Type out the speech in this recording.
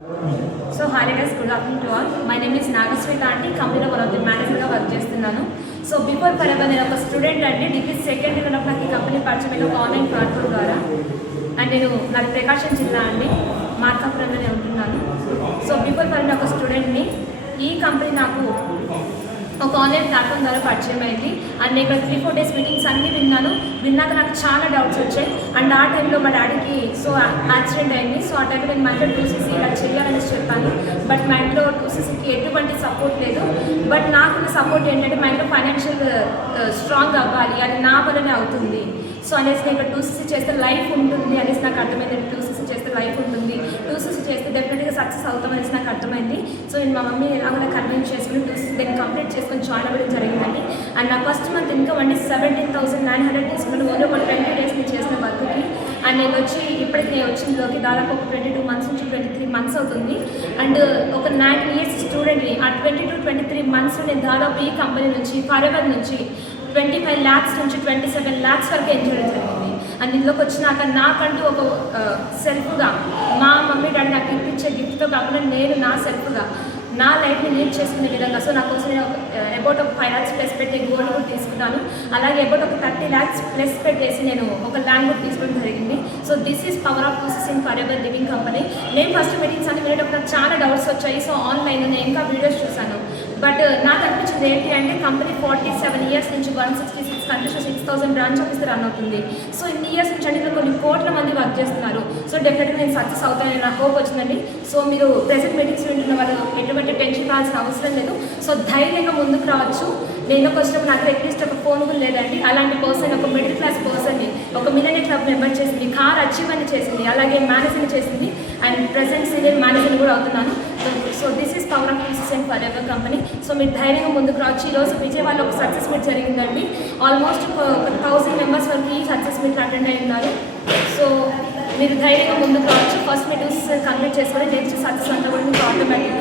So hi guys, good afternoon to all. My name is Nagaswetha అండి. కంపెనీలో one of the మేనేజర్గా work చేస్తున్నాను. So before forever నేను ఒక స్టూడెంట్ అండి. డిగ్రీ సెకండ్ ఇయర్ ఉన్నప్పుడు నాకు ఈ కంపెనీ పరిచయం ఒక ఆన్లైన్ ప్లాట్ఫామ్ ద్వారా. అండ్ నాకు ప్రకాశం జిల్లా అండి, మార్కాపురంలోనే ఉంటున్నాను. సో బిఫోర్ ఫరెవర్ ఒక స్టూడెంట్ని. ఈ కంపెనీ నాకు ఒక ఆన్లైన్ ప్లాట్ఫామ్ ద్వారా పరిచయం అయింది. అండ్ నేను ఇక్కడ 3-4 డేస్ మీటింగ్స్ అన్నీ విన్నాక నాకు చాలా డౌట్స్ వచ్చాయి. అండ్ ఆ టైంలో మా డాడీకి యాక్సిడెంట్ అయింది. సో ఆ టైంలో నేను మా ఇంట్లో 2cc ఇలా చేయాలని చెప్పాను. బట్ మా ఇంట్లో 2cc ఎటువంటి సపోర్ట్ లేదు. బట్ నాకున్న సపోర్ట్ ఏంటంటే మా ఇంట్లో ఫైనాన్షియల్ స్ట్రాంగ్ అవ్వాలి, అది నా వల్లనే అవుతుంది. సో అనేసి నేను ఇక్కడ 2cc చేస్తే లైఫ్ ఉంటుంది అనేసి నాకు అర్థమైంది. 2cc చేస్తే లైఫ్ ఉంటుంది, 2cc చేస్తే డెఫినెట్గా సక్సెస్ అవుతాం అనేసి నాకు అర్థమైంది. సో నేను మా మమ్మీ ఎలాగో కన్విన్స్ చేసుకుని 2cc నేను కంప్లీట్ చేసుకొని జాయిన్ అవ్వడం జరిగిందండి. అండ్ నా ఫస్ట్ మంత్ ఇన్కమ్ అండి 17,900 తీసుకున్నాను. ఓన్లీ ఒక 20 డేస్ నేను చేసిన వర్క్కి. అండ్ నేను ఇప్పటికి నేను వచ్చినలోకి దాదాపు ఒక 22 మంత్స్ నుంచి 23 మంత్స్ అవుతుంది. అండ్ ఒక 9 years స్టూడెంట్ని. ఆ 22-23 మంత్స్లో నేను దాదాపు ఈ కంపెనీ నుంచి ఫరెవర్ నుంచి 25 lakhs నుంచి 27 lakhs వరకు ఎంజాయ్ చేయడం జరిగింది. అండ్ ఇందులోకి వచ్చినాక నాకంటూ ఒక సెల్ఫ్గా మా మమ్మీ డాడీ నాకు ఇప్పించే గిఫ్ట్తో కాకుండా నేను నా సెల్ఫ్గా నా లైఫ్ని లీడ్ చేసుకునే విధంగా. సో నాకోసం నేను అబౌట్ ఒక 5 lakhs ప్లస్ పెట్టి గోల్డ్ కూడా తీసుకున్నాను. అలాగే అబౌట్ ఒక 30 lakhs ప్లస్ పెట్టేసి నేను ఒక ల్యాండ్ కూడా తీసుకోవడం జరిగింది. So this is power of 2cc in forever living company. నేను ఫస్ట్ మీటింగ్స్ అన్ని వినేటప్పుడు నాకు చాలా డౌట్స్ వచ్చాయి. సో ఆన్లైన్ నేను ఇంకా వీడియోస్ చూశాను. బట్ నాకు అనిపించింది ఏంటి అంటే కంపెనీ 47 years నుంచి 166 కంట్రీస్లో 6,000 బ్రాంచ్ ఆఫీస్ రన్ అవుతుంది. సో ఇన్ని ఇయర్స్ నుంచి అంటే కొన్ని కోట్ల మంది వర్క్ చేస్తున్నారు. సో డెఫినెట్గా నేను సక్సెస్ అవుతానని నాకు హోప్ వచ్చిందండి. సో మీరు ప్రెసెంట్ మీటింగ్స్ వింటున్న వాళ్ళు ఎటువంటి టెన్షన్ కావాల్సిన అవసరం లేదు. సో ధైర్యంగా ముందుకు రావచ్చు. నేను వచ్చినప్పుడు నాకు అట్లీస్ట్ ఒక ఫోన్ కూడా లేదండి. అలాంటి పర్సన్, ఒక మిడిల్ క్లాస్ పర్సన్ని ఒక మిలియనర్ క్లబ్ మెంబర్ చేసింది, కార్ అచీవ్మెంట్ చేసింది, అలాగే మేనేజర్ని చేసింది. అండ్ ప్రెసెంట్ సీనియర్ మేనేజర్ని కూడా అవుతున్నాను. So this is power of 2cc in forever company. So మీరు ధైర్యంగా ముందుకు రావచ్చు. ఈరోజు విజయవాడలో ఒక సక్సెస్ మీట్ జరిగిందండి. ఆల్మోస్ట్ ఒక 1000 మెంబర్స్ వరకు ఈ సక్సెస్ మీట్ అటెండ్ అయి ఉన్నారు. సో మీరు ధైర్యంగా ముందుకు రావచ్చు. ఫస్ట్ మీ 2cc కంప్లీట్ చేసుకొని నెక్స్ట్ సక్సెస్ అంతా కూడా మీకు ఆటోమేటిక్